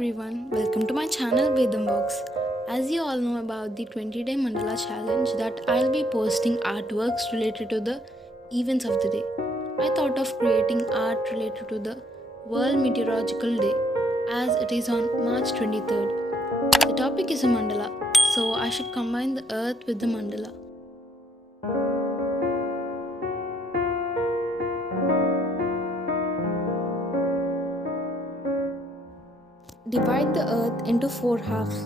everyone, welcome to my channel Vedam Vox. As you all know about the 20-day Mandala challenge that I'll be posting artworks related to the events of the day. I thought of creating art related to the World Meteorological Day as it is on March 23rd. The topic is a mandala, so I should combine the earth with the mandala. Divide the earth into 4 halves.